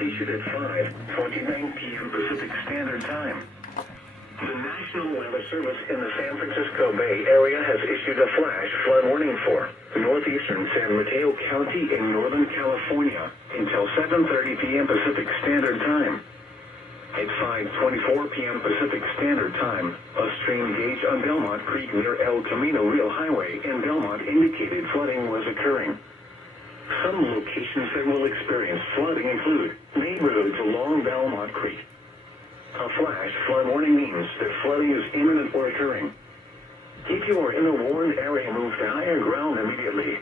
issued at 5:29 p.m. Pacific Standard Time. The National Weather Service in the San Francisco Bay Area has issued a flash flood warning for northeastern San Mateo County in Northern California until 7:30 p.m. Pacific Standard Time. At 5:24 p.m. Pacific Standard Time, a stream gauge on Belmont Creek near El Camino Real Highway in Belmont indicated flooding was occurring. Some locations that will experience flooding include neighborhoods along Belmont Creek. A flash flood warning means that flooding is imminent or occurring. If you are in a warned area, move to higher ground immediately.